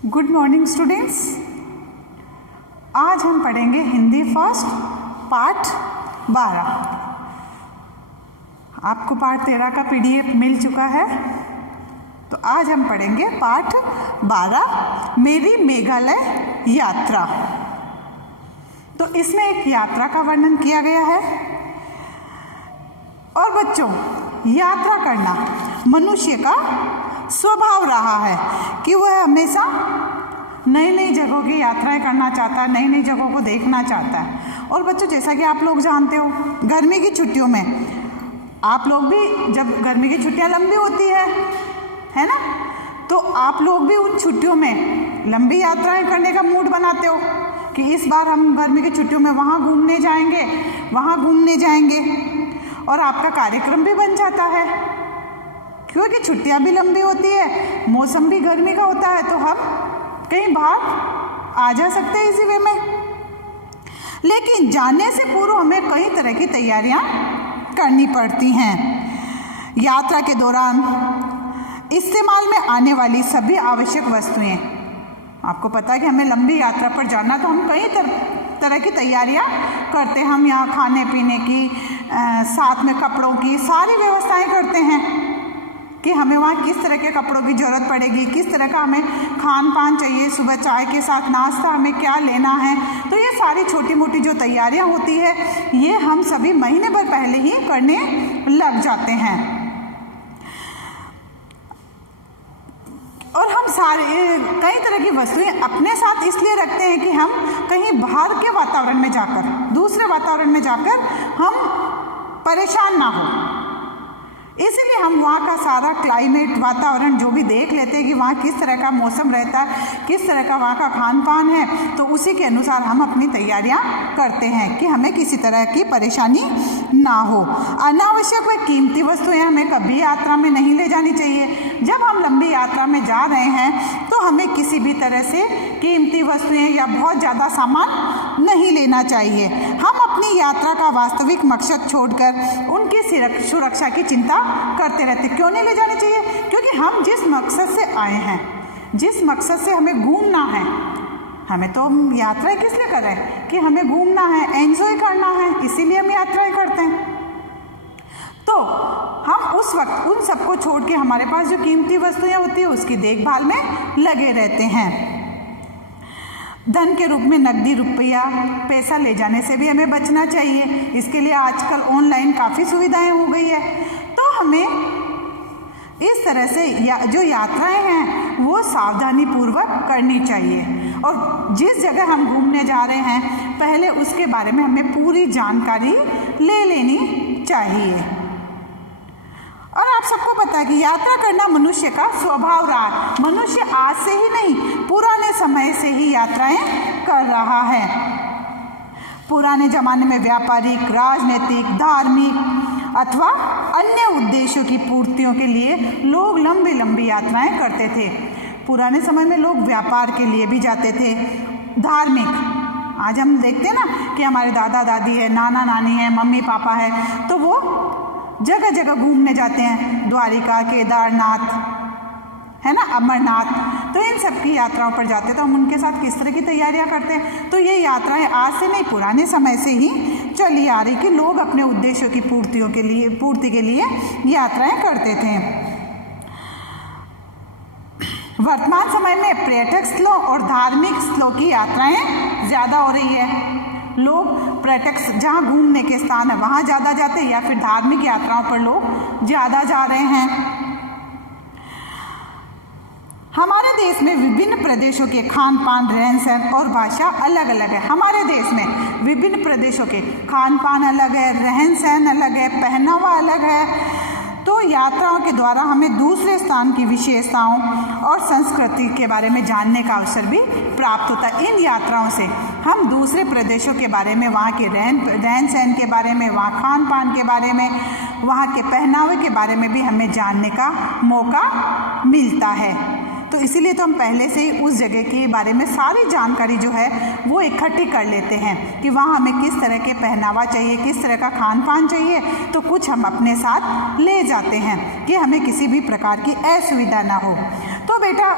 Good morning students. आज हम पढ़ेंगे हिंदी फर्स्ट पाठ 12। आपको पाठ 13 का पीडीएफ मिल चुका है, तो आज हम पढ़ेंगे पाठ 12 मेरी मेघालय यात्रा। तो इसमें एक यात्रा का वर्णन किया गया है। और बच्चों, यात्रा करना मनुष्य का स्वभाव रहा है कि वह हमेशा नई नई जगहों की यात्राएं करना चाहता है, नई नई जगहों को देखना चाहता है। और बच्चों, जैसा कि आप लोग जानते हो, गर्मी की छुट्टियों में आप लोग भी, जब गर्मी की छुट्टियां लंबी होती है ना, तो आप लोग भी उन छुट्टियों में लंबी यात्राएं करने का मूड बनाते हो कि इस बार हम गर्मी की छुट्टियों में वहाँ घूमने जाएंगे, और आपका कार्यक्रम भी बन जाता है क्योंकि छुट्टियां भी लंबी होती है, मौसम भी गर्मी का होता है, तो हम कहीं बाहर आ जा सकते हैं इसी वे में। लेकिन जाने से पूर्व हमें कई तरह की तैयारियां करनी पड़ती हैं। यात्रा के दौरान इस्तेमाल में आने वाली सभी आवश्यक वस्तुएं, आपको पता है कि हमें लंबी यात्रा पर जाना, तो हम कई तरह की तैयारियां करते हैं। हम यहाँ खाने पीने की, साथ में कपड़ों की सारी व्यवस्थाएं करते हैं कि हमें वहाँ किस तरह के कपड़ों की ज़रूरत पड़ेगी, किस तरह का हमें खान पान चाहिए, सुबह चाय के साथ नाश्ता हमें क्या लेना है। तो ये सारी छोटी मोटी जो तैयारियां होती है, ये हम सभी महीने भर पहले ही करने लग जाते हैं। और हम कई तरह की वस्तुएं अपने साथ इसलिए रखते हैं कि हम कहीं बाहर के वातावरण में जाकर, दूसरे वातावरण में जाकर हम परेशान ना हो, इसीलिए हम वहाँ का सारा क्लाइमेट, वातावरण जो भी देख लेते हैं कि वहाँ किस तरह का मौसम रहता है, किस तरह का वहाँ का खान पान है, तो उसी के अनुसार हम अपनी तैयारियाँ करते हैं कि हमें किसी तरह की परेशानी ना हो। अनावश्यक व कीमती वस्तुएं हमें कभी यात्रा में नहीं ले जानी चाहिए। जब हम लंबी यात्रा में जा रहे हैं तो हमें किसी भी तरह से कीमती वस्तुएं या बहुत ज़्यादा सामान नहीं लेना चाहिए। हम अपनी यात्रा का वास्तविक मकसद छोड़कर उनकी सुरक्षा की चिंता करते रहते। क्यों नहीं ले जाने चाहिए? क्योंकि हम जिस मकसद से आए हैं, जिस मकसद से हमें घूमना है, हमें तो हम यात्राएं किस लिए कर रहे हैं कि हमें घूमना है, एंजॉय करना है, इसीलिए हम यात्राएं करते हैं। तो हम उस वक्त उन सबको छोड़ के हमारे पास जो कीमती वस्तुएं होती है उसकी देखभाल में लगे रहते हैं। धन के रूप में नकदी रुपया, पैसा ले जाने से भी हमें बचना चाहिए। इसके लिए आजकल ऑनलाइन काफ़ी सुविधाएं हो गई है। तो हमें इस तरह से जो यात्राएं हैं वो सावधानी पूर्वक करनी चाहिए। और जिस जगह हम घूमने जा रहे हैं, पहले उसके बारे में हमें पूरी जानकारी ले लेनी चाहिए। और आप सबको पता है कि यात्रा करना मनुष्य का स्वभाव रहा है। मनुष्य आज से ही नहीं, पुराने समय से ही यात्राएं कर रहा है। पुराने जमाने में व्यापारिक, राजनीतिक, धार्मिक अथवा अन्य उद्देश्यों की पूर्तियों के लिए लोग लंबी लंबी यात्राएं करते थे। पुराने समय में लोग व्यापार के लिए भी जाते थे, धार्मिक, आज हम देखते हैं ना कि हमारे दादा दादी है, नाना नानी है, मम्मी पापा है, तो वो जगह जगह घूमने जाते हैं, द्वारिका, केदारनाथ, है ना, अमरनाथ, तो इन सब की यात्राओं पर जाते हैं। तो हम उनके साथ किस तरह की तैयारियां करते हैं? तो ये यात्राएं आज से नहीं, पुराने समय से ही चली आ रही कि लोग अपने उद्देश्यों की पूर्ति के लिए यात्राएं करते थे। वर्तमान समय में पर्यटक स्थलों और धार्मिक स्थलों की यात्राएं ज़्यादा हो रही है। लोग पर्यटक जहाँ घूमने के स्थान है वहाँ ज़्यादा जाते हैं, या फिर धार्मिक यात्राओं पर लोग ज़्यादा जा रहे हैं। हमारे देश में विभिन्न प्रदेशों के खान पान, रहन सहन और भाषा अलग अलग है। हमारे देश में विभिन्न प्रदेशों के खान पान अलग है, रहन सहन अलग है, पहनावा अलग है। तो यात्राओं के द्वारा हमें दूसरे स्थान की विशेषताओं और संस्कृति के बारे में जानने का अवसर भी प्राप्त होता है। इन यात्राओं से हम दूसरे प्रदेशों के बारे में, वहाँ के रहन सहन के बारे में, वहाँ खान पान के बारे में, वहाँ के पहनावे के बारे में भी हमें जानने का मौका मिलता है। तो इसीलिए तो हम पहले से ही उस जगह के बारे में सारी जानकारी जो है वो इकट्ठी कर लेते हैं कि वहाँ हमें किस तरह के पहनावा चाहिए, किस तरह का खान पान चाहिए, तो कुछ हम अपने साथ ले जाते हैं कि हमें किसी भी प्रकार की असुविधा ना हो। तो बेटा,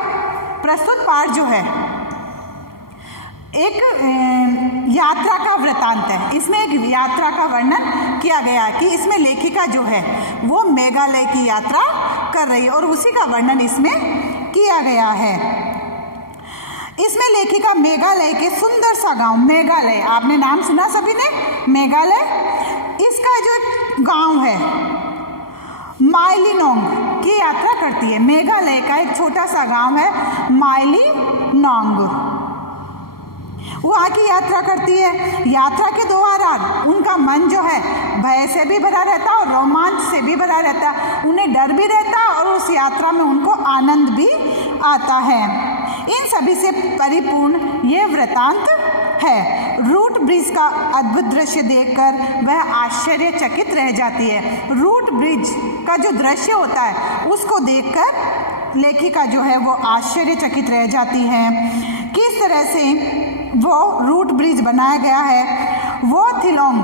प्रस्तुत पाठ जो है एक यात्रा का वृतांत है। इसमें एक यात्रा का वर्णन किया गया है कि इसमें लेखिका जो है वो मेघालय की यात्रा कर रही है और उसी का वर्णन इसमें किया गया है। इसमें लेखिका मेघालय के सुंदर सा गांव, मेघालय आपने नाम सुना सभी ने, मेघालय, इसका जो गांव है माइलिनोंग की यात्रा करती है। मेघालय का एक छोटा सा गांव है माइलिनोंग, वहाँ की यात्रा करती है। यात्रा के दौरान उनका मन जो है भय से भी भरा रहता है और रोमांच से भी भरा रहता है, उन्हें डर भी रहता है और उस यात्रा में उनको आनंद भी आता है। इन सभी से परिपूर्ण ये वृतांत है। रूट ब्रिज का अद्भुत दृश्य देखकर वह आश्चर्यचकित रह जाती है। रूट ब्रिज का जो दृश्य होता है उसको देखकर लेखिका जो है वो आश्चर्यचकित रह जाती है। किस तरह से वो रूट ब्रिज बनाया गया है, वो थिलोंग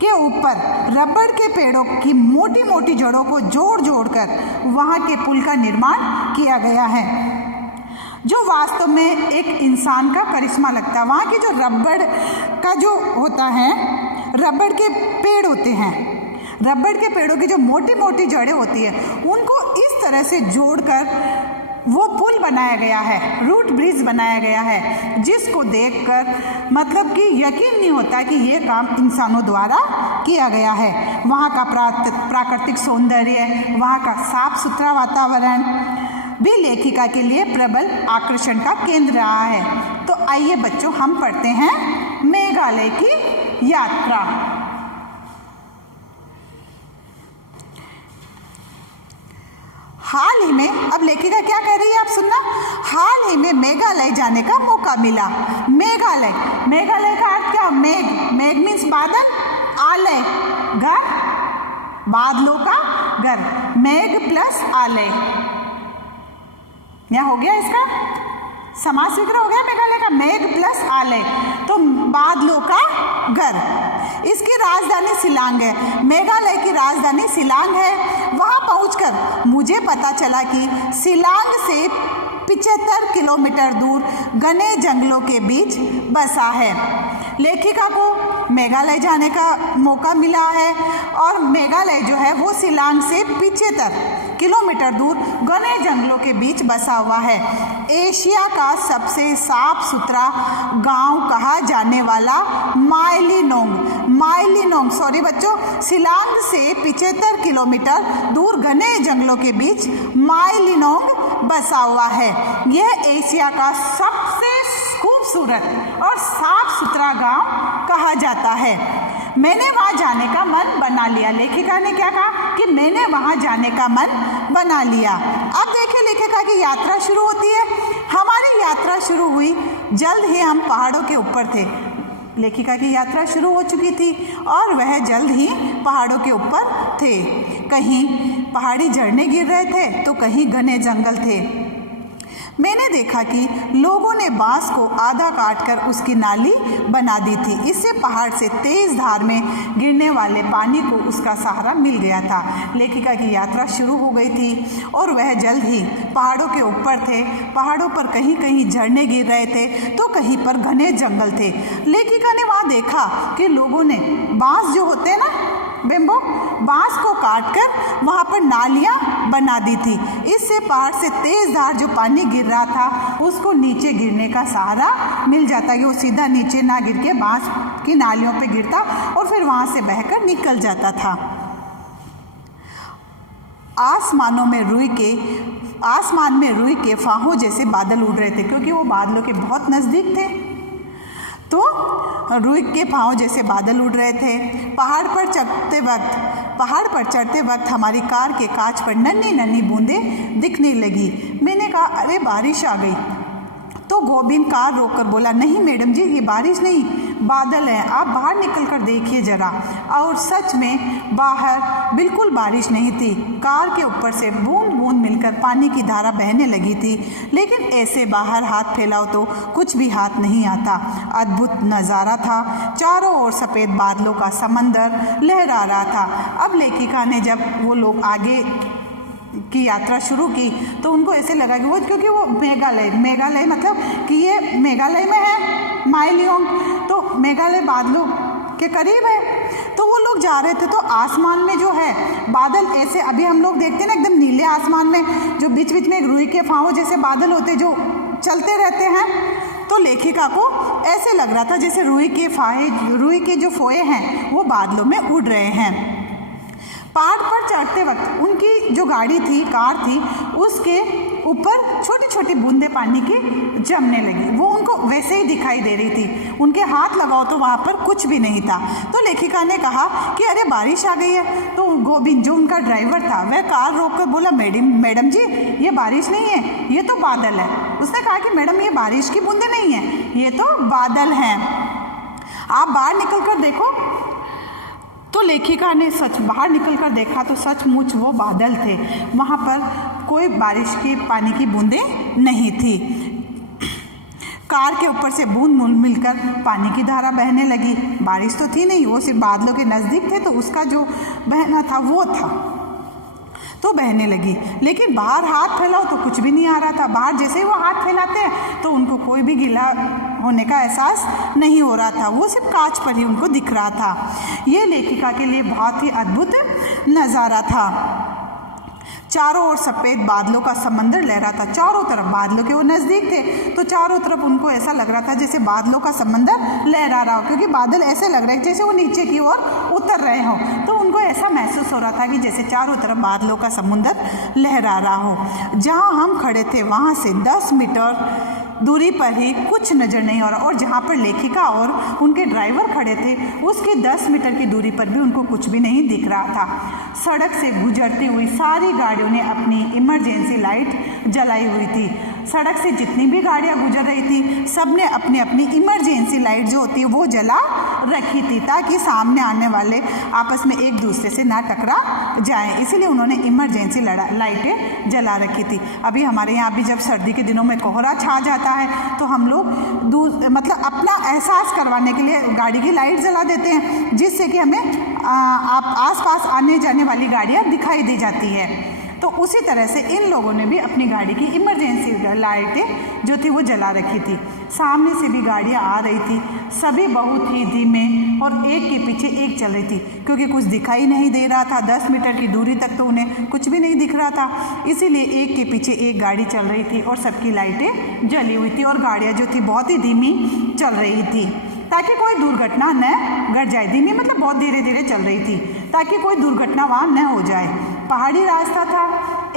के ऊपर रबड़ के पेड़ों की मोटी मोटी जड़ों को जोड़ जोड़कर वहाँ के पुल का निर्माण किया गया है, जो वास्तव में एक इंसान का करिश्मा लगता है। वहाँ की जो रबड़ का जो होता है, रबड़ के पेड़ होते हैं, रबड़ के पेड़ों की जो मोटी मोटी जड़ें होती है उनको इस तरह से जोड़कर वो पुल बनाया गया है, रूट ब्रिज बनाया गया है, जिसको देखकर मतलब कि यकीन नहीं होता कि ये काम इंसानों द्वारा किया गया है। वहाँ का प्राकृतिक सौंदर्य, वहाँ का साफ सुथरा वातावरण भी लेखिका के लिए प्रबल आकर्षण का केंद्र रहा है। तो आइए बच्चों हम पढ़ते हैं मेघालय की यात्रा। हाल ही में, अब लेखिका क्या कह रही है आप सुनना, हाल ही में मेघालय जाने का मौका मिला। मेघालय, मेघालय का अर्थ क्या, मेघ, मेघ मीन्स बादल, आलय घर, बादलों का घर, मेघ प्लस आलय, क्या हो गया इसका समास विग्रह हो गया मेघालय का, मेघ प्लस आलय, तो बादलों का घर। इसकी राजधानी शिलांग है, मेघालय की राजधानी शिलांग है। वहां पहुंचकर मुझे पता चला कि शिलांग से 75 किलोमीटर दूर घने जंगलों के बीच बसा है। लेखिका को मेघालय जाने का मौका मिला है और मेघालय जो है वो शिलांग से 75 किलोमीटर दूर घने जंगलों के बीच बसा हुआ है। एशिया का सबसे साफ सुथरा गांव कहा जाने वाला माइलिनोंग, माइलिनोंग सॉरी बच्चों, शिलांग से 75 किलोमीटर दूर घने जंगलों के बीच माइलिनोंग बसा हुआ है। यह एशिया का सबसे खूबसूरत और साफ सुथरा गांव कहा जाता है। मैंने वहां जाने का मन बना लिया। लेखिका ने क्या कहा कि मैंने वहां जाने का मन बना लिया। अब देखिए लेखिका की यात्रा शुरू होती है। हमारी यात्रा शुरू हुई, जल्द ही हम पहाड़ों के ऊपर थे। लेखिका की यात्रा शुरू हो चुकी थी और वह जल्द ही पहाड़ों के ऊपर थे। कहीं पहाड़ी झरने गिर रहे थे तो कहीं घने जंगल थे। मैंने देखा कि लोगों ने बांस को आधा काटकर उसकी नाली बना दी थी। इससे पहाड़ से तेज धार में गिरने वाले पानी को उसका सहारा मिल गया था। लेखिका की यात्रा शुरू हो गई थी और वह जल्द ही पहाड़ों के ऊपर थे। पहाड़ों पर कहीं कहीं झरने गिर रहे थे तो कहीं पर घने जंगल थे। लेखिका ने वहाँ देखा कि लोगों ने बांस जो होते हैं ना, बेम्बो, बांस को काटकर वहाँ पर नालियाँ बना दी थी। इससे पहाड़ से तेज धार जो पानी गिर रहा था उसको नीचे गिरने का सहारा मिल जाता कि वो सीधा नीचे ना गिर के बांस की नालियों पे गिरता और फिर वहाँ से बहकर निकल जाता था। आसमान में रुई के फाहों जैसे बादल उड़ रहे थे, क्योंकि वो बादलों के बहुत नज़दीक थे तो रुई के फाहों जैसे बादल उड़ रहे थे। पहाड़ पर चढ़ते वक्त हमारी कार के कांच पर नन्ही नन्ही बूंदें दिखने लगी। मैंने कहा अरे बारिश आ गई। तो गोविंद कार रोककर बोला नहीं मैडम जी, ये बारिश नहीं बादल है, आप बाहर निकल कर देखिए जरा। और सच में बाहर बिल्कुल बारिश नहीं थी। कार के ऊपर से बूंद बूंद मिलकर पानी की धारा बहने लगी थी, लेकिन ऐसे बाहर हाथ फैलाओ तो कुछ भी हाथ नहीं आता। अद्भुत नज़ारा था। चारों ओर सफ़ेद बादलों का समंदर लहरा रहा था। अब लेखिका ने जब वो लोग आगे की यात्रा शुरू की तो उनको ऐसे लगा कि वो, क्योंकि वो मेघालय मतलब कि ये मेघालय में है माइलियोंग, तो मेघालय बादलों के करीब है। तो वो लोग जा रहे थे तो आसमान में जो है बादल ऐसे, अभी हम लोग देखते हैं ना एकदम नीले आसमान में जो बीच बीच में एक रुई के फाँव जैसे बादल होते जो चलते रहते हैं, तो लेखिका को ऐसे लग रहा था जैसे रुई के जो फोए हैं वो बादलों में उड़ रहे हैं। पहाड़ पर चढ़ते वक्त उनकी जो गाड़ी थी, कार थी, उसके ऊपर छोटी छोटी बूंदें पानी की जमने लगी। वो उनको वैसे ही दिखाई दे रही थी, उनके हाथ लगाओ तो वहाँ पर कुछ भी नहीं था। तो लेखिका ने कहा कि अरे बारिश आ गई है। तो गोविंद जो उनका ड्राइवर था वह कार रोककर बोला, मैडम जी ये बारिश नहीं है, ये तो बादल है। उसने कहा कि मैडम ये बारिश की बूंदें नहीं है, ये तो बादल हैं, आप बाहर निकल कर देखो। तो लेखिका ने बाहर निकलकर देखा तो सचमुच वो बादल थे, वहाँ पर कोई बारिश की पानी की बूंदें नहीं थी। कार के ऊपर से बूंद मिलकर पानी की धारा बहने लगी। बारिश तो थी नहीं, वो सिर्फ बादलों के नज़दीक थे तो उसका जो बहना था वो था, तो बहने लगी। लेकिन बाहर हाथ फैलाओ तो कुछ भी नहीं आ रहा था। बाहर जैसे ही वो हाथ फैलाते हैं तो उनको कोई भी गीला होने का एहसास नहीं हो रहा था, वो सिर्फ कांच पर ही उनको दिख रहा था। ये लेखिका के लिए बहुत ही अद्भुत नज़ारा था। चारों ओर सफ़ेद बादलों का समंदर लहरा था, चारों तरफ बादलों के वो नज़दीक थे तो चारों तरफ उनको ऐसा लग रहा था जैसे बादलों का समंदर लहरा रहा हो, क्योंकि बादल ऐसे लग रहे हैं जैसे वो नीचे की ओर उतर रहे हो। तो उनको ऐसा महसूस हो रहा था कि जैसे चारों तरफ बादलों का समुंदर लहरा रहा हो। जहाँ हम खड़े थे वहाँ से 10 मीटर दूरी पर ही कुछ नज़र नहीं हो रहा, और जहाँ पर लेखिका और उनके ड्राइवर खड़े थे उसकी 10 मीटर की दूरी पर भी उनको कुछ भी नहीं दिख रहा था। सड़क से गुजरती हुई सारी गाड़ियों ने अपनी इमरजेंसी लाइट जलाई हुई थी। सड़क से जितनी भी गाड़ियाँ गुजर रही थी सब ने अपनी अपनी इमरजेंसी लाइट जो होती है वो जला रखी थी, ताकि सामने आने वाले आपस में एक दूसरे से ना टकरा जाएं। इसीलिए उन्होंने इमरजेंसी लाइटें जला रखी थी। अभी हमारे यहाँ भी जब सर्दी के दिनों में कोहरा छा जाता है तो हम लोग मतलब अपना एहसास करवाने के लिए गाड़ी की लाइट जला देते हैं, जिससे कि हमें आसपास आने जाने वाली गाड़ियाँ दिखाई दी जाती है। तो उसी तरह से इन लोगों ने भी अपनी गाड़ी की इमरजेंसी लाइटें जो थी वो जला रखी थी। सामने से भी गाड़ियाँ आ रही थी, सभी बहुत ही धीमे और एक के पीछे एक चल रही थी, क्योंकि कुछ दिखाई नहीं दे रहा था। 10 मीटर की दूरी तक तो उन्हें कुछ भी नहीं दिख रहा था, इसीलिए एक के पीछे एक गाड़ी चल रही थी और सबकी लाइटें जली हुई थी और गाड़ियाँ जो थी बहुत ही धीमी चल रही थी, ताकि कोई दुर्घटना न घट जाए। धीमी मतलब बहुत धीरे धीरे चल रही थी, ताकि कोई दुर्घटना वहाँ न हो जाए। पहाड़ी रास्ता था,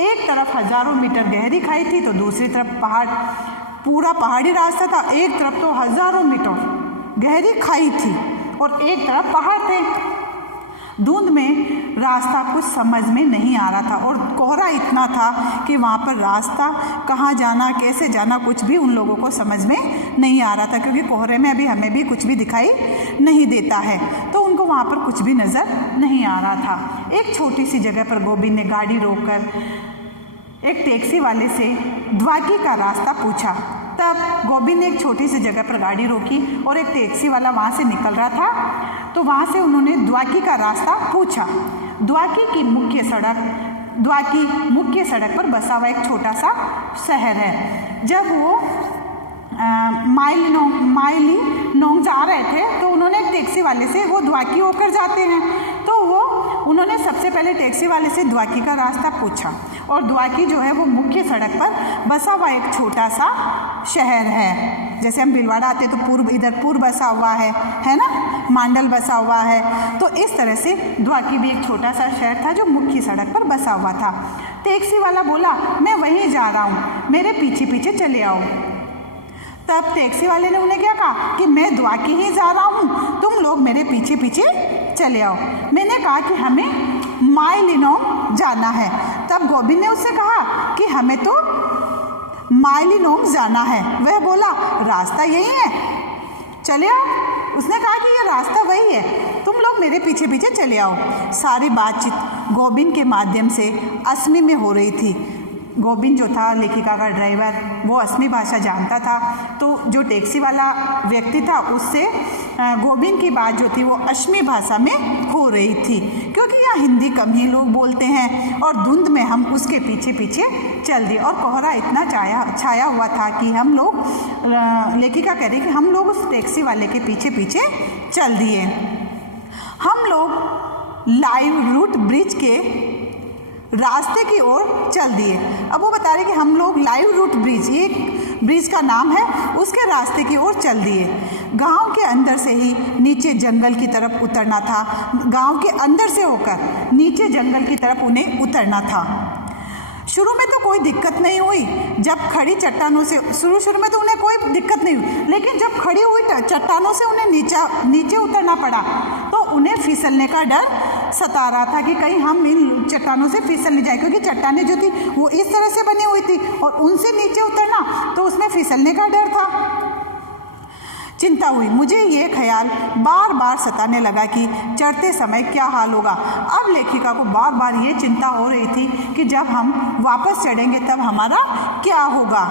एक तरफ हजारों मीटर गहरी खाई थी तो दूसरी तरफ पूरा पहाड़ी रास्ता था। एक तरफ तो हजारों मीटर गहरी खाई थी और एक तरफ पहाड़ थे। धुंध में रास्ता कुछ समझ में नहीं आ रहा था और कोहरा इतना था कि वहाँ पर रास्ता कहाँ जाना, कैसे जाना, कुछ भी उन लोगों को समझ में नहीं आ रहा था, क्योंकि कोहरे में अभी हमें भी कुछ भी दिखाई नहीं देता है। तो उनको वहाँ पर कुछ भी नज़र नहीं आ रहा था। एक छोटी सी जगह पर गोविंद ने गाड़ी रोककर एक टैक्सी वाले से द्वाकी का रास्ता पूछा। तब गोविंद ने एक छोटी सी जगह पर गाड़ी रोकी और एक टैक्सी वाला वहाँ से निकल रहा था, तो वहाँ से उन्होंने द्वाकी का रास्ता पूछा। द्वाकी मुख्य सड़क पर बसा हुआ एक छोटा सा शहर है। जब वो माइलिनोंग जा रहे थे तो उन्होंने एक टैक्सी वाले से, वो द्वाकी होकर जाते हैं, तो उन्होंने सबसे पहले टैक्सी वाले से द्वाकी का रास्ता पूछा। और द्वाकी जो है वो मुख्य सड़क पर बसा हुआ एक छोटा सा शहर है। जैसे हम भीलवाड़ा आते तो इधर पूर्व बसा हुआ है ना, मांडल बसा हुआ है, तो इस तरह से द्वाकी भी एक छोटा सा शहर था जो मुख्य सड़क पर बसा हुआ था। टैक्सी वाला बोला, मैं वहीं जा रहा हूँ, मेरे पीछे पीछे चले आओ। तब टैक्सी वाले ने उन्हें क्या कहा कि मैं द्वाकी ही जा रहा हूँ, तुम लोग मेरे पीछे पीछे चले आओ। मैंने कहा कि हमें माइलिनोंग जाना है। तब गोविंद ने उससे कहा कि हमें तो माइलिनोंग जाना है। वह बोला, रास्ता यही है, चले आओ। उसने कहा कि ये रास्ता वही है, तुम लोग मेरे पीछे पीछे चले आओ। सारी बातचीत गोविंद के माध्यम से असमी में हो रही थी। गोविंद जो था लेखिका का ड्राइवर, वो असमी भाषा जानता था, तो जो टैक्सी वाला व्यक्ति था उससे गोविंद की बात जो थी वो असमी भाषा में हो रही थी, क्योंकि यहाँ हिंदी कम ही लोग बोलते हैं। और धुंध में हम उसके पीछे पीछे चल दिए और कोहरा इतना छाया हुआ था कि हम लोग, लेखिका कह रही कि हम लोग उस टैक्सी वाले के पीछे पीछे चल दिए। हम लोग लाइव रूट ब्रिज के रास्ते की ओर चल दिए। अब वो बता रहे कि हम लोग लाइव रूट ब्रिज, ये ब्रिज का नाम है, उसके रास्ते की ओर चल दिए। गांव के अंदर से ही नीचे जंगल की तरफ उतरना था, गांव के अंदर से होकर नीचे जंगल की तरफ उन्हें उतरना था। शुरू में तो कोई दिक्कत नहीं हुई, जब खड़ी चट्टानों से, शुरू में तो उन्हें कोई दिक्कत नहीं हुई, लेकिन जब खड़ी हुई चट्टानों से उन्हें नीचे उतरना पड़ा तो उन्हें फिसलने का डर सता रहा था कि कहीं हम इन चट्टानों से फिसल नहीं जाए, क्योंकि चट्टानें जो थी वो इस तरह से बनी हुई थी और उनसे नीचे उतरना तो उसमें फिसलने का डर था। चिंता हुई, मुझे ये ख्याल बार बार सताने लगा कि चढ़ते समय क्या हाल होगा। अब लेखिका को बार बार ये चिंता हो रही थी कि जब हम वापस चढ़ेंगे तब हमारा क्या होगा।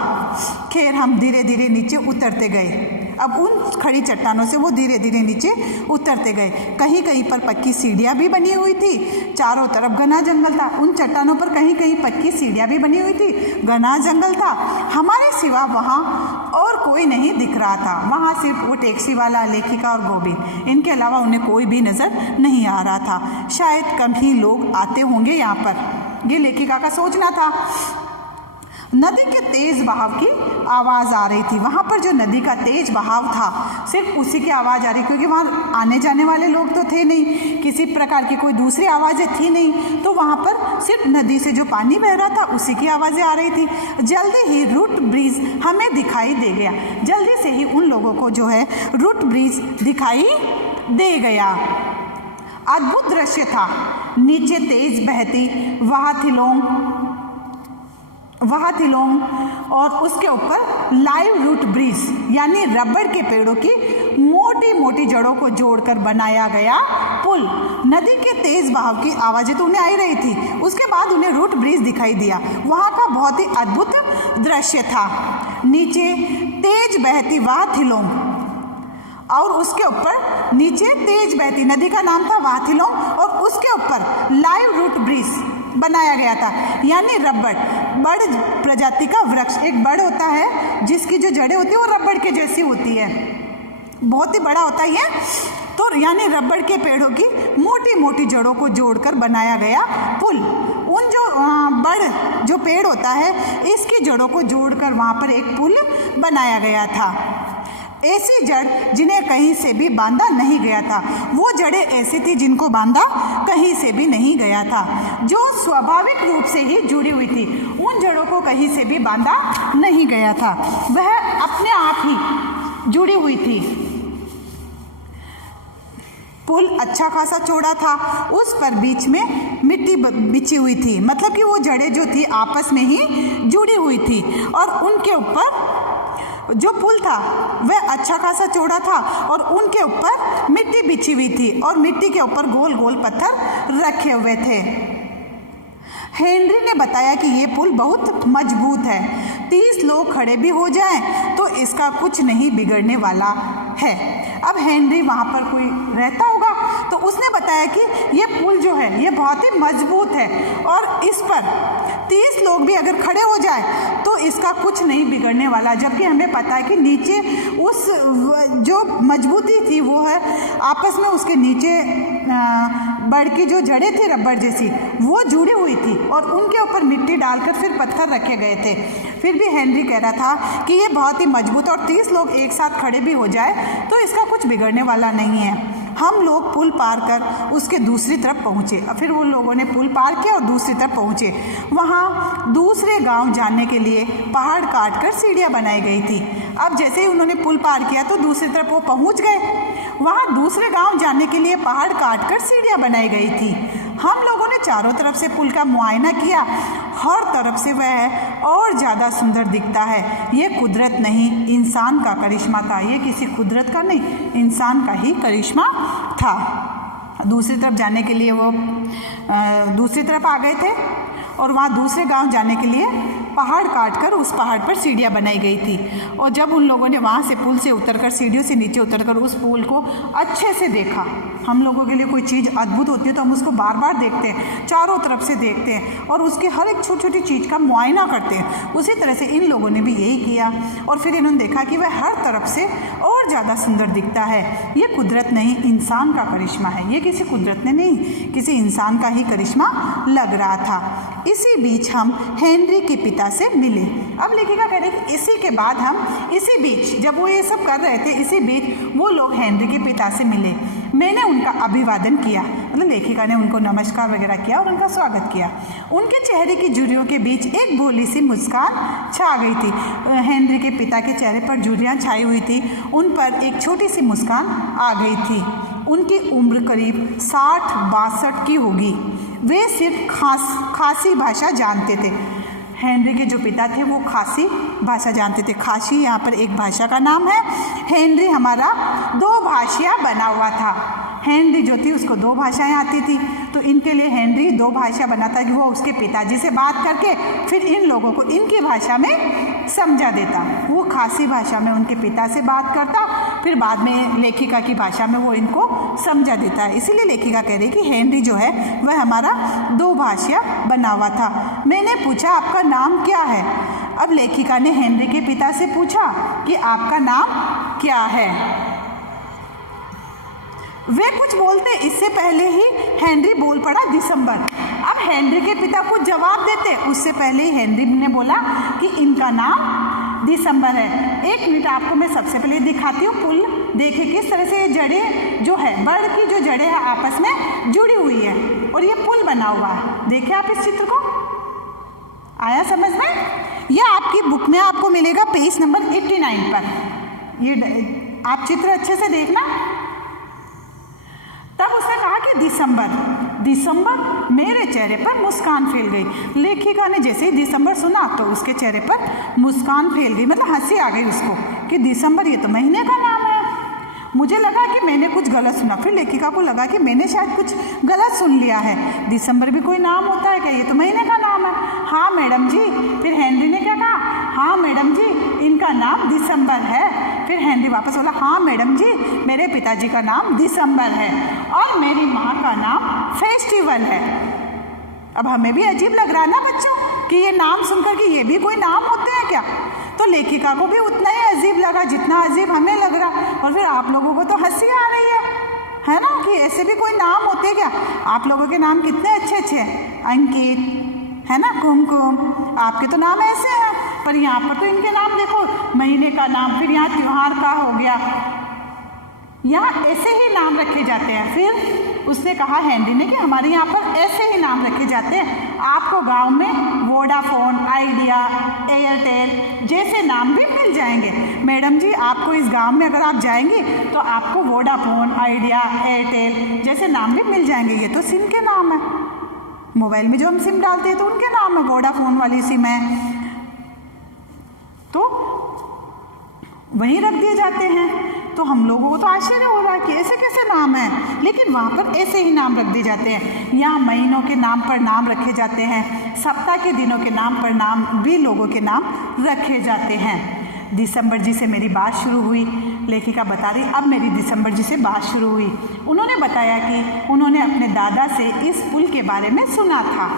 खैर हम धीरे धीरे नीचे उतरते गए। अब उन खड़ी चट्टानों से वो धीरे धीरे नीचे उतरते गए। कहीं कहीं पर पक्की सीढ़ियाँ भी बनी हुई थी, चारों तरफ घना जंगल था। उन चट्टानों पर कहीं कहीं पक्की सीढ़ियाँ भी बनी हुई थी, घना जंगल था। हमारे सिवा वहाँ और कोई नहीं दिख रहा था। वहाँ सिर्फ वो टैक्सी वाला, लेखिका और गोविंद, इनके अलावा उन्हें कोई भी नज़र नहीं आ रहा था। शायद कम ही लोग आते होंगे यहाँ पर, ये लेखिका का सोचना था। नदी के तेज बहाव की आवाज़ आ रही थी। वहाँ पर जो नदी का तेज बहाव था सिर्फ उसी की आवाज़ आ रही, क्योंकि वहाँ आने जाने वाले लोग तो थे नहीं, किसी प्रकार की कोई दूसरी आवाज़ें थी नहीं, तो वहाँ पर सिर्फ नदी से जो पानी बह रहा था उसी की आवाज़ें आ रही थी। जल्दी ही रूट ब्रिज हमें दिखाई दे गया। जल्दी से ही उन लोगों को जो है रूट ब्रिज दिखाई दे गया। अद्भुत दृश्य था। नीचे तेज बहती वहाँ थिलोंग और उसके ऊपर लाइव रूट ब्रिज यानी रबड़ के पेड़ों की मोटी मोटी जड़ों को जोड़कर बनाया गया पुल। नदी के तेज बहाव की आवाज़ें तो उन्हें आ रही थी, उसके बाद उन्हें रूट ब्रिज दिखाई दिया। वहाँ का बहुत ही अद्भुत दृश्य था। नीचे तेज बहती वहाँ थिलोंग और उसके ऊपर, नीचे तेज बहती, नदी का नाम था वाथिलोंग और उसके ऊपर लाइव रूट ब्रिज बनाया गया था, यानी रबड़, बड़ प्रजाति का वृक्ष। एक बड़ होता है जिसकी जो जड़ें होती है वो रबड़ के जैसी होती है, बहुत ही बड़ा होता है ये, तो यानी रबड़ के पेड़ों की मोटी मोटी जड़ों को जोड़कर बनाया गया पुल। उन जो बड़ जो पेड़ होता है इसकी जड़ों को जोड़कर वहाँ पर एक पुल बनाया गया था। ऐसी जड़ जिन्हें कहीं से भी बांधा नहीं गया था, वो जड़ें ऐसी थी जिनको बांधा कहीं से भी नहीं गया था, जो स्वाभाविक रूप से ही जुड़ी हुई थी। उन जड़ों को कहीं से भी बांधा नहीं गया था, वह अपने आप ही जुड़ी हुई थी। पुल अच्छा खासा चौड़ा था, उस पर बीच में मिट्टी बिछी हुई थी, मतलब कि वो जड़ें जो थी आपस में ही जुड़ी हुई थी। और उनके ऊपर जो पुल था वह अच्छा खासा चौड़ा था और उनके ऊपर मिट्टी बिछी हुई थी और मिट्टी के ऊपर गोल गोल पत्थर रखे हुए थे। हेनरी ने बताया कि ये पुल बहुत मजबूत है, 30 लोग खड़े भी हो जाएं तो इसका कुछ नहीं बिगड़ने वाला है। अब हेनरी वहाँ पर कोई रहता होगा तो उसने बताया कि ये पुल जो है ये बहुत ही मजबूत है और इस पर 30 लोग भी अगर खड़े हो जाए तो इसका कुछ नहीं बिगड़ने वाला। जबकि हमें पता है कि नीचे उस जो मजबूती थी वो है आपस में, उसके नीचे बड़ की जो जड़ें थी रबड़ जैसी वो जुड़ी हुई थी और उनके ऊपर मिट्टी डालकर फिर पत्थर रखे गए थे। फिर भी हेनरी कह रहा था कि ये बहुत ही मजबूत और 30 लोग एक साथ खड़े भी हो जाए तो इसका कुछ बिगड़ने वाला नहीं है। हम लोग पुल पार कर उसके दूसरी तरफ पहुँचे। फिर वो लोगों ने पुल पार किया और दूसरी तरफ पहुँचे। वहाँ दूसरे गांव जाने के लिए पहाड़ काट कर सीढ़ियाँ बनाई गई थी। अब जैसे ही उन्होंने पुल पार किया तो दूसरी तरफ वो पहुँच गए। वहाँ दूसरे गांव जाने के लिए पहाड़ काट कर सीढ़ियाँ बनाई गई थी। हम लोगों ने चारों तरफ से पुल का मुआयना किया। हर तरफ से वह और ज़्यादा सुंदर दिखता है। ये कुदरत नहीं, इंसान का करिश्मा था। ये किसी कुदरत का नहीं, इंसान का ही करिश्मा था। दूसरी तरफ जाने के लिए वो दूसरी तरफ आ गए थे और वहाँ दूसरे गांव जाने के लिए पहाड़ काटकर उस पहाड़ पर सीढ़ियाँ बनाई गई थी। और जब उन लोगों ने वहाँ से पुल से उतरकर, सीढ़ियों से नीचे उतरकर उस पुल को अच्छे से देखा, हम लोगों के लिए कोई चीज़ अद्भुत होती है तो हम उसको बार बार देखते हैं, चारों तरफ से देखते हैं और उसकी हर एक छोटी छोटी चीज़ का मुआयना करते हैं। उसी तरह से इन लोगों ने भी यही किया और फिर इन्होंने देखा कि वह हर तरफ से और ज़्यादा सुंदर दिखता है। ये कुदरत नहीं, इंसान का करिश्मा है। ये किसी कुदरत ने नहीं, किसी इंसान का ही करिश्मा लग रहा था। इसी बीच हम हेनरी के पिता से मिले। अब लेखिका कह रही कि इसी के बाद हम, इसी बीच जब वो ये सब कर रहे थे, इसी बीच वो लोग हेनरी के पिता से मिले। मैंने उनका अभिवादन किया, मतलब लेखिका ने उनको नमस्कार वगैरह किया और उनका स्वागत किया। उनके चेहरे की झुर्रियों के बीच एक भोली सी मुस्कान छा गई थी। हेनरी के पिता के चेहरे पर झुर्रियाँ छाई हुई थी, उन पर एक छोटी सी मुस्कान आ गई थी। उनकी उम्र करीब 60-62 की होगी। वे सिर्फ खासी भाषा जानते थे। हेनरी के जो पिता थे वो खासी भाषा जानते थे। खासी यहाँ पर एक भाषा का नाम है। हेनरी हमारा 2 भाषिया बना हुआ था। हेनरी जो थी उसको 2 भाषाएं आती थी, तो इनके लिए हेनरी 2 भाषा बनाता कि वो उसके पिताजी से बात करके फिर इन लोगों को इनकी भाषा में समझा देता। वो खासी भाषा में उनके पिता से बात करता, फिर बाद में लेखिका की भाषा में वो इनको समझा देता है। इसीलिए लेखिका कह रही कि हेनरी जो है वह हमारा 2 भाषा बना हुआ था। मैंने पूछा आपका नाम क्या है। अब लेखिका ने हेनरी के पिता से पूछा कि आपका नाम क्या है। वे कुछ बोलते इससे पहले ही हेनरी बोल पड़ा दिसंबर। अब हेनरी के पिता कुछ जवाब देते उससे पहले ही हेनरी ने बोला कि इनका नाम दिसंबर है। 1 मिनट आपको मैं सबसे पहले दिखाती हूँ पुल। देखिए किस तरह से ये जड़ें जो है, बर्ड की जो जड़ें हैं आपस में जुड़ी हुई है और ये पुल बना हुआ है। देखिए आप इस चित्र को, आया समझ में? यह आपकी बुक में आपको मिलेगा पेज नंबर 89 पर। ये आप चित्र अच्छे से देखना। तब उसने कहा कि दिसंबर। मेरे चेहरे पर मुस्कान फैल गई। लेखिका ने जैसे ही दिसंबर सुना तो उसके चेहरे पर मुस्कान फैल गई, मतलब हंसी आ गई उसको कि दिसंबर ये तो महीने का नाम है। मुझे लगा कि मैंने कुछ गलत सुना। फिर लेखिका को लगा कि मैंने शायद कुछ गलत सुन लिया है। दिसंबर भी कोई नाम होता है क्या? ये तो महीने का नाम है। हाँ मैडम जी। फिर हेनरी ने क्या कहा? हाँ मैडम जी, इनका नाम दिसंबर है। फिर हेनरी वापस बोला, हाँ मैडम जी, मेरे पिताजी का नाम दिसंबर है और मेरी माँ का नाम फेस्टिवल है। अब हमें भी अजीब लग रहा है ना बच्चों कि ये नाम सुनकर कि ये भी कोई नाम होते हैं क्या? तो लेखिका को भी उतना ही अजीब लगा जितना अजीब हमें लग रहा। और फिर आप लोगों को तो हंसी आ रही है ना, कि ऐसे भी कोई नाम होते क्या? आप लोगों के नाम कितने अच्छे अच्छे हैं। अंकित है ना, कुमकुम, आपके तो नाम ऐसे हैं, पर यहाँ पर तो इनके नाम देखो, महीने का नाम, फिर यहाँ त्योहार का हो गया, यहाँ ऐसे ही नाम रखे जाते हैं। फिर उसने कहा हेनरी ने कि हमारे यहाँ पर ऐसे ही नाम रखे जाते हैं। आपको गांव में वोडाफोन, आइडिया, एयरटेल जैसे नाम भी मिल जाएंगे। मैडम जी, आपको इस गांव में अगर आप जाएंगी तो आपको वोडाफोन, आइडिया, एयरटेल जैसे नाम भी मिल जाएंगे। ये तो सिम के नाम है, मोबाइल में जो हम सिम डालते हैं तो उनके नाम है, वोडाफोन वाली सिम है तो वहीं रख दिए जाते हैं। तो हम लोगों को तो आश्चर्य हो रहा है कि ऐसे कैसे नाम है, लेकिन वहाँ पर ऐसे ही नाम रख दिए जाते हैं। यहाँ महीनों के नाम पर नाम रखे जाते हैं, सप्ताह के दिनों के नाम पर नाम भी लोगों के नाम रखे जाते हैं। दिसंबर जी से मेरी बात शुरू हुई। लेखिका बता रही, अब मेरी दिसंबर जी से बात शुरू हुई। उन्होंने बताया कि उन्होंने अपने दादा से इस पुल के बारे में सुना था।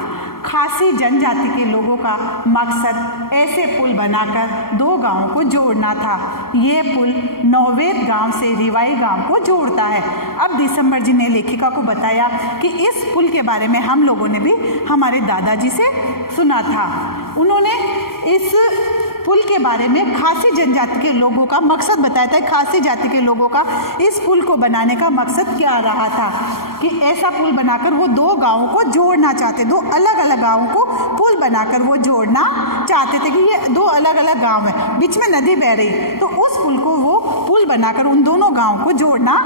खासी जनजाति के लोगों का मकसद ऐसे पुल बनाकर 2 गांवों को जोड़ना था। ये पुल नौवेद गांव से रिवाई गांव को जोड़ता है। अब दिसंबर जी ने लेखिका को बताया कि इस पुल के बारे में हम लोगों ने भी हमारे दादाजी से सुना था। उन्होंने इस पुल के बारे में खासी जनजाति के लोगों का मकसद बताया था। खासी जाति के लोगों का इस पुल को बनाने का मकसद क्या रहा था कि ऐसा पुल बनाकर वो 2 गांवों को जोड़ना चाहते, 2 अलग अलग गांवों को पुल बनाकर वो जोड़ना चाहते थे कि ये 2 अलग अलग गांव है, बीच में नदी बह रही, तो उस पुल को वो पुल बनाकर उन दोनों गांवों को जोड़ना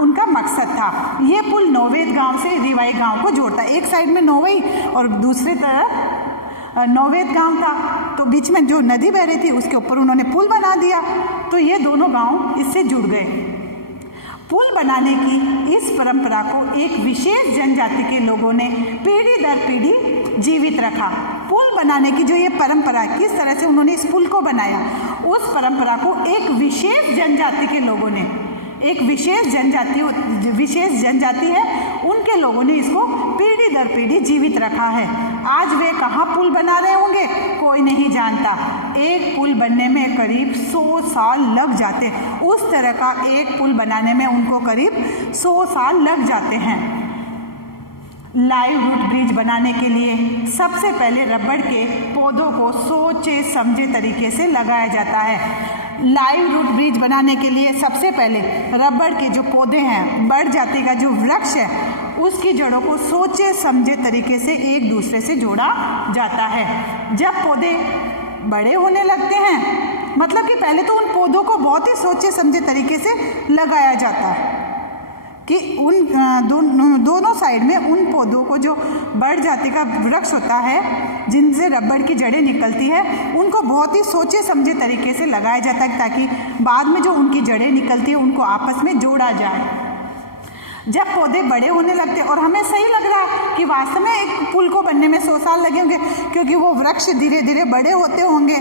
उनका मकसद था। ये पुल नौवेद गाँव से रिवाई गाँव को जोड़ता, एक साइड में नौवई और दूसरी तरफ नौवेद गांव था, तो बीच में जो नदी बह रही थी उसके ऊपर उन्होंने पुल बना दिया, तो ये दोनों गांव इससे जुड़ गए। पुल बनाने की इस परंपरा को एक विशेष जनजाति के लोगों ने पीढ़ी दर पीढ़ी जीवित रखा। पुल बनाने की जो ये परंपरा, किस तरह से उन्होंने इस पुल को बनाया, उस परंपरा को एक विशेष जनजाति के लोगों ने, एक विशेष जनजाति है, उनके लोगों ने इसको पीढ़ी दर पीढ़ी जीवित रखा है। आज वे कहाँ पुल बना रहे होंगे कोई नहीं जानता। एक पुल बनने में करीब 100 साल लग जाते, उस तरह का एक पुल बनाने में उनको करीब 100 साल लग जाते हैं। लाइव रूट ब्रिज बनाने के लिए सबसे पहले रबड़ के पौधों को सोचे समझे तरीके से लगाया जाता है। लाइव रूट ब्रिज बनाने के लिए सबसे पहले रबड़ के जो पौधे हैं, बड़ जाति का जो वृक्ष है, उसकी जड़ों को सोचे समझे तरीके से एक दूसरे से जोड़ा जाता है। जब पौधे बड़े होने लगते हैं, मतलब कि पहले तो उन पौधों को बहुत ही सोचे समझे तरीके से लगाया जाता है कि उन दोनों साइड में उन पौधों को, जो बड़ जाति का वृक्ष होता है जिनसे रबड़ की जड़ें निकलती है, उनको बहुत ही सोचे समझे तरीके से लगाया जाता है ताकि बाद में जो उनकी जड़ें निकलती है उनको आपस में जोड़ा जाए। जब पौधे बड़े होने लगते और हमें सही लग रहा है कि वास्तव में एक पुल को बनने में 100 साल लगे होंगे, क्योंकि वो वृक्ष धीरे धीरे बड़े होते होंगे,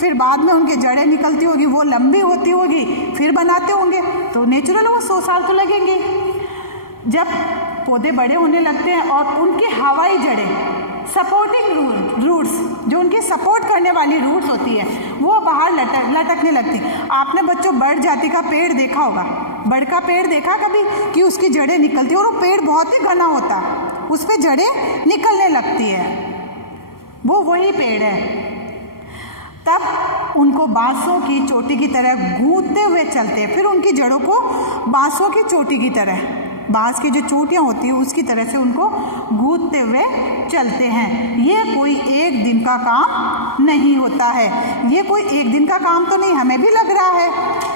फिर बाद में उनके जड़ें निकलती होगी, वो लंबी होती होगी, फिर बनाते होंगे, तो नेचुरल वो 100 साल तो लगेंगे। जब पौधे बड़े होने लगते हैं और उनकी हवाई जड़ें, सपोर्टिंग रूट्स, जो उनकी सपोर्ट करने वाली रूट्स होती है, वो बाहर लटकने लगती। आपने बच्चों बड़ जाति का पेड़ देखा होगा, बड़ का पेड़ देखा कभी कि उसकी जड़ें निकलती है और वो पेड़ बहुत ही घना होता है, उस पर जड़ें निकलने लगती है, वो वही पेड़ है। तब उनको बांसों की चोटी की तरह गूंथते हुए चलते हैं, फिर उनकी जड़ों को बांसों की चोटी की तरह, बांस की जो चोटियाँ होती हैं उसकी तरह से उनको गूंथते हुए चलते हैं। ये कोई एक दिन का काम नहीं होता है, ये कोई एक दिन का काम तो नहीं, हमें भी लग रहा है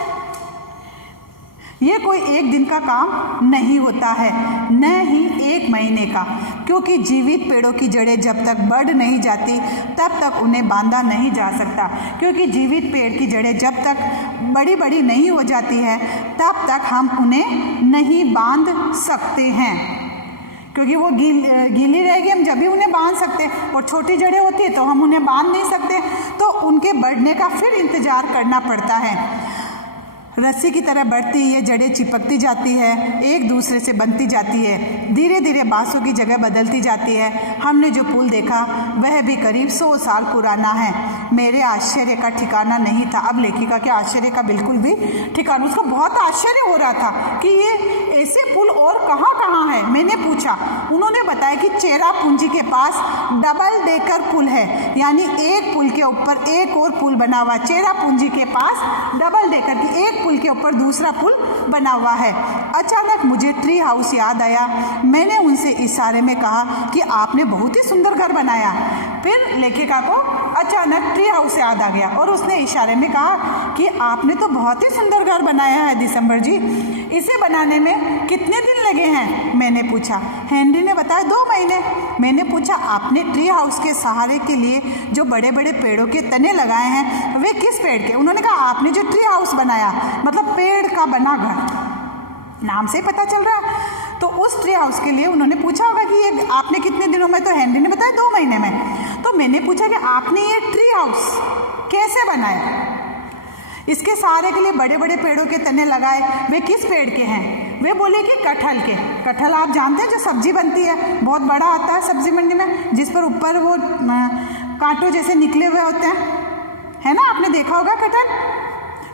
ये कोई एक दिन का काम नहीं होता है, न ही 1 महीने का, क्योंकि जीवित पेड़ों की जड़ें जब तक बढ़ नहीं जाती तब तक उन्हें बांधा नहीं जा सकता, क्योंकि जीवित पेड़ की जड़ें जब तक बड़ी बड़ी नहीं हो जाती है तब तक हम उन्हें नहीं बांध सकते हैं, क्योंकि वो गीली रहेगी, हम जब भी उन्हें बांध सकते हैं, और छोटी जड़ें होती है तो हम उन्हें बांध नहीं सकते, तो उनके बढ़ने का फिर इंतज़ार करना पड़ता है। रस्सी की तरह बढ़ती ये जड़ें चिपकती जाती है, एक दूसरे से बनती जाती है, धीरे धीरे बांसों की जगह बदलती जाती है। हमने जो पुल देखा वह भी करीब 100 साल पुराना है। मेरे आश्चर्य का ठिकाना नहीं था। अब लेखिका के आश्चर्य का बिल्कुल भी ठिकाना, उसको बहुत आश्चर्य हो रहा था कि ये ऐसे पुल और कहाँ कहाँ है। मैंने पूछा, उन्होंने बताया कि चेरापूंजी के पास डबल डेकर पुल है, यानी एक पुल के ऊपर एक और पुल बना हुआ। चेरापूंजी के पास डबल डेकर की एक पुल के ऊपर दूसरा पुल बना हुआ है। अचानक मुझे ट्री हाउस याद आया। मैंने उनसे इशारे में कहा कि आपने बहुत ही सुंदर घर बनाया। फिर लेखिका को अचानक ट्री हाउस याद आ गया और उसने इशारे में कहा कि आपने तो बहुत ही सुंदर घर बनाया है दिसंबर जी, इसे बनाने में कितने दिन लगे हैं? मैंने पूछा। हेनरी ने बताया 2 महीने। मैंने पूछा, आपने ट्री हाउस के सहारे के लिए जो बड़े बड़े पेड़ों के तने लगाए हैं वे किस पेड़ के? उन्होंने कहा, आपने जो ट्री हाउस बनाया, मतलब पेड़ का बना घर, नाम से ही पता चल रहा है। तो उस ट्री हाउस के लिए उन्होंने पूछा होगा कि ये आपने कितने दिनों में, तो हेनरी ने बताया 2 महीने में। तो मैंने पूछा कि आपने ये ट्री हाउस कैसे बनाया? इसके सहारे के लिए बड़े बड़े पेड़ों के तने लगाए, वे किस पेड़ के हैं? वे बोले कि कटहल के। कटहल आप जानते हैं जो सब्जी बनती है, बहुत बड़ा आता है सब्जी मंडी में, जिस पर ऊपर वो कांटों जैसे निकले हुए होते हैं, है ना, आपने देखा होगा कटहल,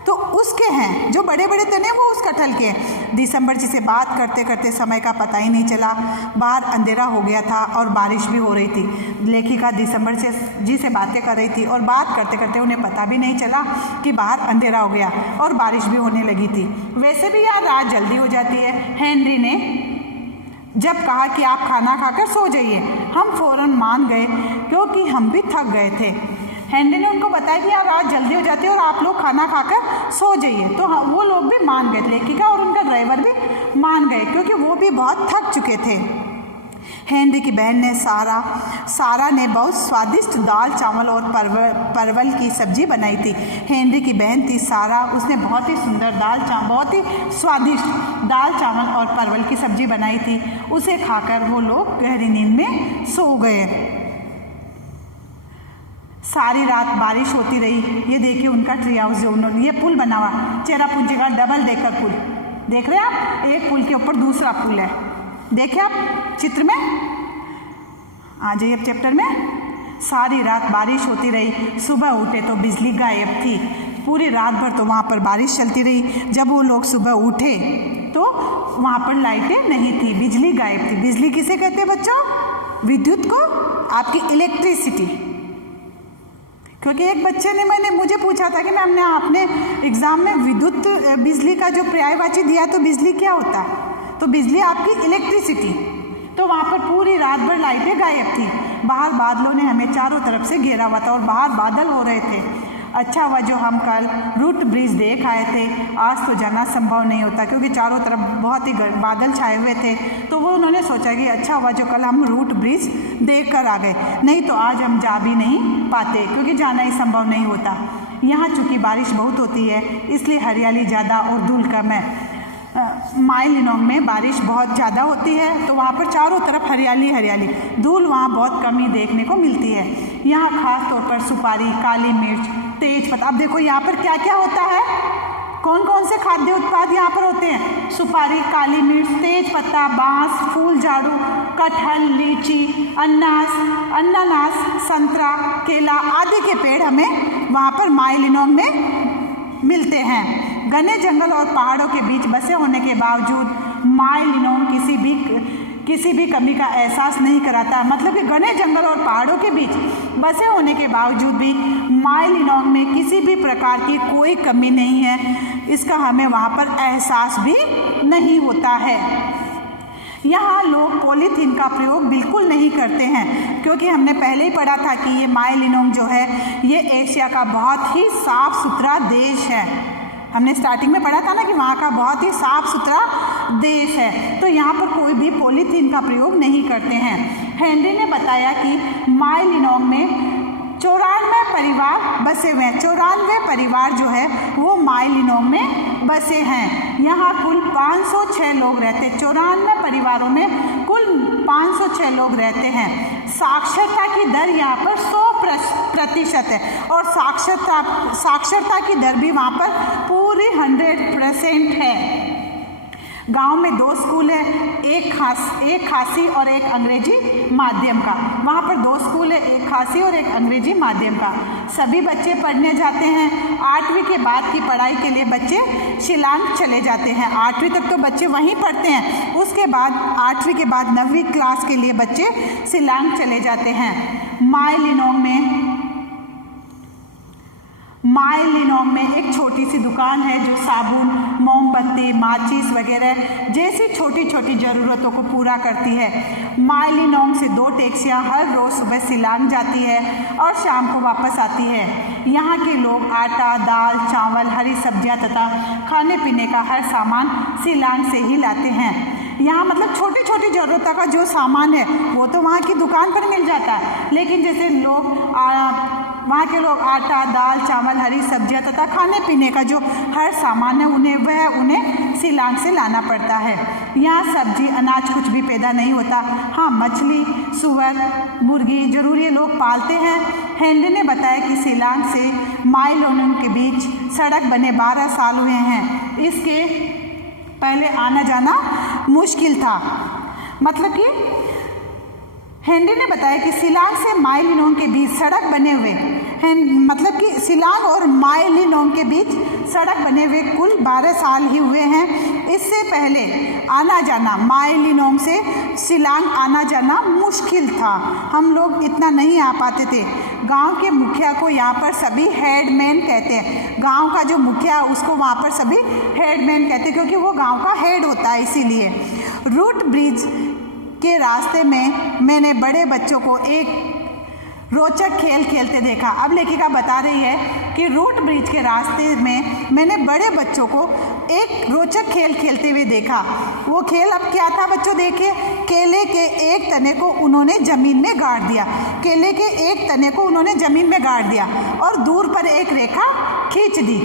तो उसके हैं जो बड़े बड़े तने, वो उस कटहल के हैं। दिसंबर जी से बात करते करते समय का पता ही नहीं चला। बाहर अंधेरा हो गया था और बारिश भी हो रही थी। लेखिका दिसंबर जी से बातें कर रही थी और बात करते करते उन्हें पता भी नहीं चला कि बाहर अंधेरा हो गया और बारिश भी होने लगी थी। वैसे भी यार रात जल्दी हो जाती है। हेनरी ने जब कहा कि आप खाना खाकर सो जाइए, हम फौरन मान गए क्योंकि हम भी थक गए थे। हेनरी ने उनको बताया कि यार रात जल्दी हो जाती है और आप लोग खाना खाकर सो जाइए, तो वो लोग भी मान गए। लेखिका और उनका ड्राइवर भी मान गए क्योंकि वो भी बहुत थक चुके थे। हेनरी की बहन ने सारा ने बहुत स्वादिष्ट दाल चावल और परवल की सब्जी बनाई थी। हेनरी की बहन थी सारा, उसने बहुत ही सुंदर बहुत ही स्वादिष्ट दाल चावल और परवल की सब्जी बनाई थी। उसे खाकर वो लोग गहरी नींद में सो गए। सारी रात बारिश होती रही। ये देखिए उनका ट्री हाउस जो उन्होंने ये पुल बना हुआ चेरापूंजी का डबल डेकर पुल, देख रहे हैं आप, एक पुल के ऊपर दूसरा पुल है, देखे आप चित्र में। आ जाइए अब चैप्टर में। सारी रात बारिश होती रही, सुबह उठे तो बिजली गायब थी। पूरी रात भर तो वहाँ पर बारिश चलती रही। जब वो लोग सुबह उठे तो वहाँ पर लाइटें नहीं थी, बिजली गायब थी। बिजली किसे कहते हैं बच्चों? विद्युत को, आपकी इलेक्ट्रिसिटी। क्योंकि एक बच्चे ने मुझे पूछा था कि मैम ने आपने एग्जाम में विद्युत बिजली का जो पर्यायवाची दिया तो बिजली क्या होता है? तो बिजली आपकी इलेक्ट्रिसिटी। तो वहाँ पर पूरी रात भर लाइटें गायब थी। बाहर बादलों ने हमें चारों तरफ से घेरा हुआ था और बाहर बादल हो रहे थे। अच्छा हुआ जो हम कल रूट ब्रिज देख आए थे, आज तो जाना संभव नहीं होता क्योंकि चारों तरफ बहुत ही बादल छाए हुए थे। तो वो उन्होंने सोचा कि अच्छा हुआ जो कल हम रूट ब्रिज देख कर आ गए, नहीं तो आज हम जा भी नहीं पाते क्योंकि जाना ही संभव नहीं होता। यहाँ चूँकि बारिश बहुत होती है इसलिए हरियाली ज़्यादा और धूल कम है। माइलिनोंग में बारिश बहुत ज़्यादा होती है तो वहाँ पर चारों तरफ हरियाली हरियाली, धूल वहाँ बहुत कम ही देखने को मिलती है। यहाँ खास तौर पर सुपारी, काली मिर्च, तेज पत्ता। अब देखो यहाँ पर क्या क्या होता है, कौन कौन से खाद्य उत्पाद यहाँ पर होते हैं? सुपारी, काली मिर्च, तेज पत्ता, बांस, फूल झाड़ू, कटहल, लीची, अनानास, संतरा, केला आदि के पेड़ हमें वहाँ पर माइलिनोंग में मिलते हैं। घने जंगल और पहाड़ों के बीच बसे होने के बावजूद माइलिनोंग किसी भी कमी का एहसास नहीं कराता। मतलब कि घने जंगल और पहाड़ों के बीच बसे होने के बावजूद भी माइलिनोंग में किसी भी प्रकार की कोई कमी नहीं है, इसका हमें वहाँ पर एहसास भी नहीं होता है। यहाँ लोग पॉलीथीन का प्रयोग बिल्कुल नहीं करते हैं क्योंकि हमने पहले ही पढ़ा था कि ये माइलिनोंग जो है ये एशिया का बहुत ही साफ सुथरा देश है। हमने स्टार्टिंग में पढ़ा था ना कि वहाँ का बहुत ही साफ सुथरा देश है, तो यहाँ पर कोई भी पॉलीथीन का प्रयोग नहीं करते हैं। हेनरी ने बताया कि माइलिनोंग में 94 परिवार बसे हुए हैं। 94 परिवार जो है वो माइलिनोंग में बसे हैं। यहाँ कुल 506 लोग रहते हैं। 94 परिवारों में कुल 506 लोग रहते हैं। साक्षरता की दर यहाँ पर 100% है और साक्षरता की दर भी वहाँ पर पूरी 100% है। गांव में 2 स्कूल है, एक खासी और एक अंग्रेजी माध्यम का। वहाँ पर 2 स्कूल है, एक खासी और एक अंग्रेजी माध्यम का। सभी बच्चे पढ़ने जाते हैं। 8वीं के बाद की पढ़ाई के लिए बच्चे शिलांग चले जाते हैं। 8वीं तक तो बच्चे वहीं पढ़ते हैं, उसके बाद 8वीं के बाद 9वीं क्लास के लिए बच्चे शिलांग चले जाते हैं। माइलिनोंग में एक छोटी सी दुकान है जो साबुन, मोमबत्ती, माचिस वगैरह जैसी छोटी छोटी ज़रूरतों को पूरा करती है। माइलिनोंग से 2 टैक्सियाँ हर रोज़ सुबह शिलांग जाती है और शाम को वापस आती है। यहाँ के लोग आटा, दाल, चावल, हरी सब्जियाँ तथा खाने पीने का हर सामान शिलांग से ही लाते हैं। यहाँ मतलब छोटी छोटी ज़रूरतों का जो सामान है वो तो वहाँ की दुकान पर मिल जाता है, लेकिन जैसे वहाँ के लोग आटा, दाल, चावल, हरी सब्जियाँ तथा खाने पीने का जो हर सामान है उन्हें शिलांग से लाना पड़ता है। यहाँ सब्जी, अनाज कुछ भी पैदा नहीं होता। हाँ, मछली, सुअर, मुर्गी जरूर ये लोग पालते हैं। हेनरी ने बताया कि शिलांग से माइलिनोंग के बीच सड़क बने 12 साल हुए हैं। इसके पहले आना जाना मुश्किल था। मतलब कि हेनरी ने बताया कि शिलांग से माइलिनोंग के बीच सड़क बने हुए हैं, मतलब कि शिलांग और माइलिनोंग के बीच सड़क बने हुए कुल 12 साल ही हुए हैं। इससे पहले आना जाना माइलिनोंग से शिलांग आना जाना मुश्किल था। हम लोग इतना नहीं आ पाते थे। गांव के मुखिया को यहाँ पर सभी हेडमैन कहते हैं। गांव का जो मुखिया उसको वहाँ पर सभी हेडमैन कहते हैं क्योंकि वो गांव का हेड होता है। इसीलिए रूट ब्रिज के रास्ते में मैंने बड़े बच्चों को एक रोचक खेल खेलते देखा। अब लेखिका बता रही है कि रूट ब्रिज के रास्ते में मैंने बड़े बच्चों को एक रोचक खेल खेलते हुए देखा। वो खेल अब क्या था बच्चों, देखिए केले के एक तने को उन्होंने जमीन में गाड़ दिया। केले के एक तने को उन्होंने जमीन में गाड़ दिया और दूर पर एक रेखा खींच दी,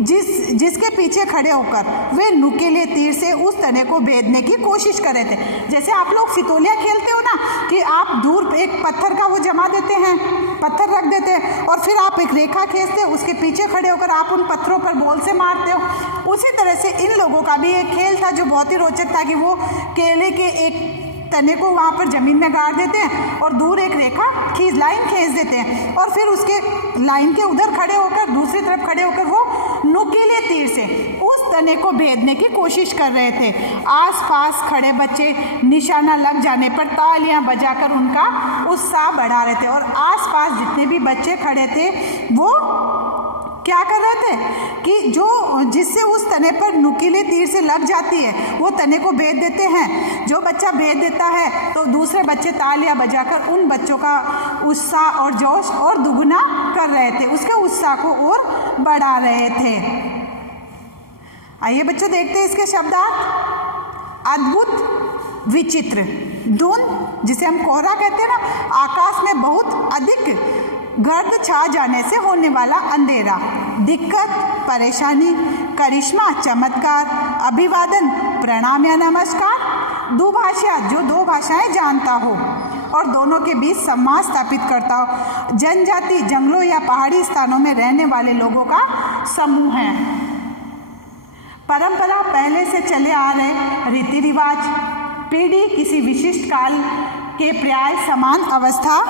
जिसके पीछे खड़े होकर वे नुकीले तीर से उस तने को भेदने की कोशिश कर रहे थे। जैसे आप लोग सितोलिया खेलते हो ना, कि आप दूर एक पत्थर का वो जमा देते हैं, पत्थर रख देते हैं और फिर आप एक रेखा खींचते हो, उसके पीछे खड़े होकर आप उन पत्थरों पर बॉल से मारते हो। उसी तरह से इन लोगों का भी एक खेल था जो बहुत ही रोचक था, कि वो केले के एक तने को वहाँ पर ज़मीन में गाड़ देते हैं और दूर एक रेखा लाइन खींच देते हैं और फिर उसके लाइन के उधर खड़े होकर, दूसरी तरफ खड़े होकर वो नुकीले तीर से उस तने को भेदने की कोशिश कर रहे थे। आसपास खड़े बच्चे निशाना लग जाने पर तालियां बजाकर उनका उत्साह बढ़ा रहे थे और आसपास जितने भी बच्चे खड़े थे वो क्या कर रहे थे कि जिससे उस तने पर नुकीले तीर से लग जाती है वो तने को भेद देते हैं। जो बच्चा भेद देता है तो दूसरे बच्चे तालियां बजाकर उन बच्चों का उत्साह और जोश और दुगुना कर रहे थे, उसके उत्साह को और बढ़ा रहे थे। आइए बच्चों देखते हैं इसके शब्दार्थ। अद्भुत, विचित्र, धुंध जिसे हम कोहरा कहते हैं ना, आकाश में बहुत अधिक गर्द छा जाने से होने वाला अंधेरा, दिक्कत, परेशानी, करिश्मा, चमत्कार, अभिवादन, प्रणाम या नमस्कार, दुभाषा जो दो भाषाएं जानता हो और दोनों के बीच संवाद स्थापित करता हो, जनजाति, जंगलों या पहाड़ी स्थानों में रहने वाले लोगों का समूह है। परंपरा, पहले से चले आ रहे रीति रिवाज, पीढ़ी, किसी विशिष्ट काल के पर्याय, समान अवस्था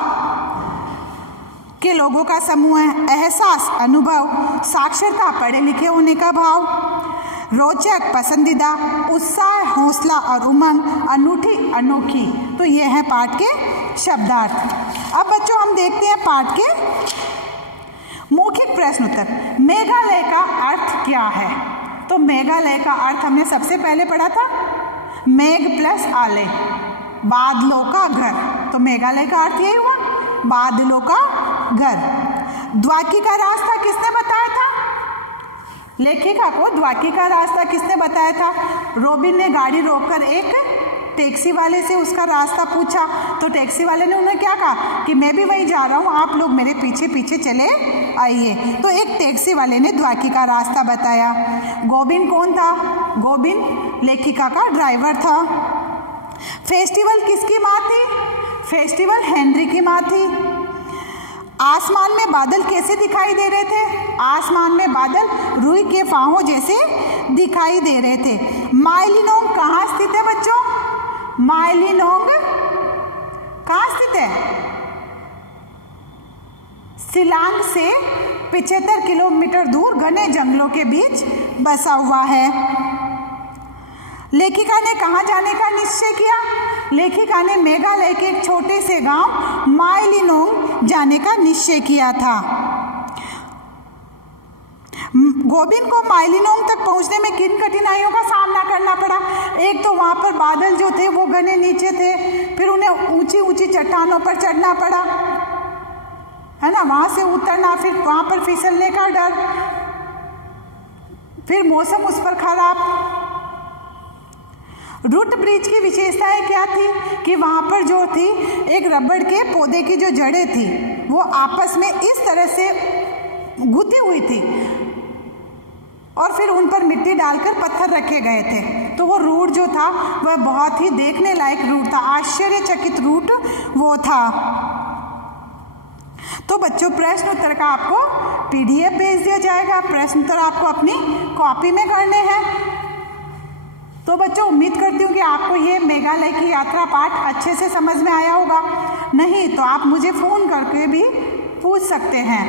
के लोगों का समूह है। एहसास, अनुभव, साक्षरता, पढ़े लिखे होने का भाव, रोचक, पसंदीदा, उत्साह, हौसला और उमंग, अनूठी, अनोखी। तो ये है पाठ के शब्दार्थ। अब बच्चों हम देखते हैं पाठ के मौखिक प्रश्न उत्तर। मेघालय का अर्थ क्या है? तो मेघालय का अर्थ हमने सबसे पहले पढ़ा था, मेघ प्लस आलय, बादलों का घर। तो मेघालय का अर्थ यही हुआ, बादलों का घर। द्वाकी का रास्ता किसने बताया था? लेखिका को द्वाकी का रास्ता किसने बताया था? रोबिन ने गाड़ी रोककर एक टैक्सी वाले से उसका रास्ता पूछा, तो टैक्सी वाले ने उन्हें क्या कहा कि मैं भी वहीं जा रहा हूँ, आप लोग मेरे पीछे पीछे चले आइए। तो एक टैक्सी वाले ने द्वाकी का रास्ता बताया। गोबिन कौन था? गोबिन लेखिका का ड्राइवर था। फेस्टिवल किसकी माँ थी? फेस्टिवल हेनरी की माँ थी। आसमान में बादल कैसे दिखाई दे रहे थे? आसमान में बादल रुई के फाहों जैसे दिखाई दे रहे थे। माइलिनोंग कहाँ स्थित है बच्चों? माइलिनोंग कहाँ स्थित है? शिलांग से 75 किलोमीटर दूर घने जंगलों के बीच बसा हुआ है। लेखिका ने कहाँ जाने का निश्चय किया? लेखिका ने मेघालय के एक छोटे से गांव माइलिनोंग जाने का निश्चय किया था। गोबिन को माइलिनोंग तक पहुंचने में किन कठिनाइयों का सामना करना पड़ा? एक तो वहां पर बादल जो थे वो घने नीचे थे, फिर उन्हें ऊंची ऊंची चट्टानों पर चढ़ना पड़ा, है ना, वहां से उतरना, फिर वहां पर फिसलने का डर, फिर मौसम उस पर खराब। रूट ब्रिज की विशेषताएं क्या थी कि वहाँ पर जो थी एक रबड़ के पौधे की जो जड़ें थी वो आपस में इस तरह से गुथी हुई थी और फिर उन पर मिट्टी डालकर पत्थर रखे गए थे। तो वो रूट जो था वह बहुत ही देखने लायक रूट था, आश्चर्यचकित रूट वो था। तो बच्चों प्रश्न उत्तर का आपको PDF भेज दिया जाएगा। प्रश्न उत्तर आपको अपनी कॉपी में करने हैं। तो बच्चों उम्मीद करती हूँ कि आपको ये मेघालय की यात्रा पाठ अच्छे से समझ में आया होगा। नहीं तो आप मुझे फ़ोन करके भी पूछ सकते हैं।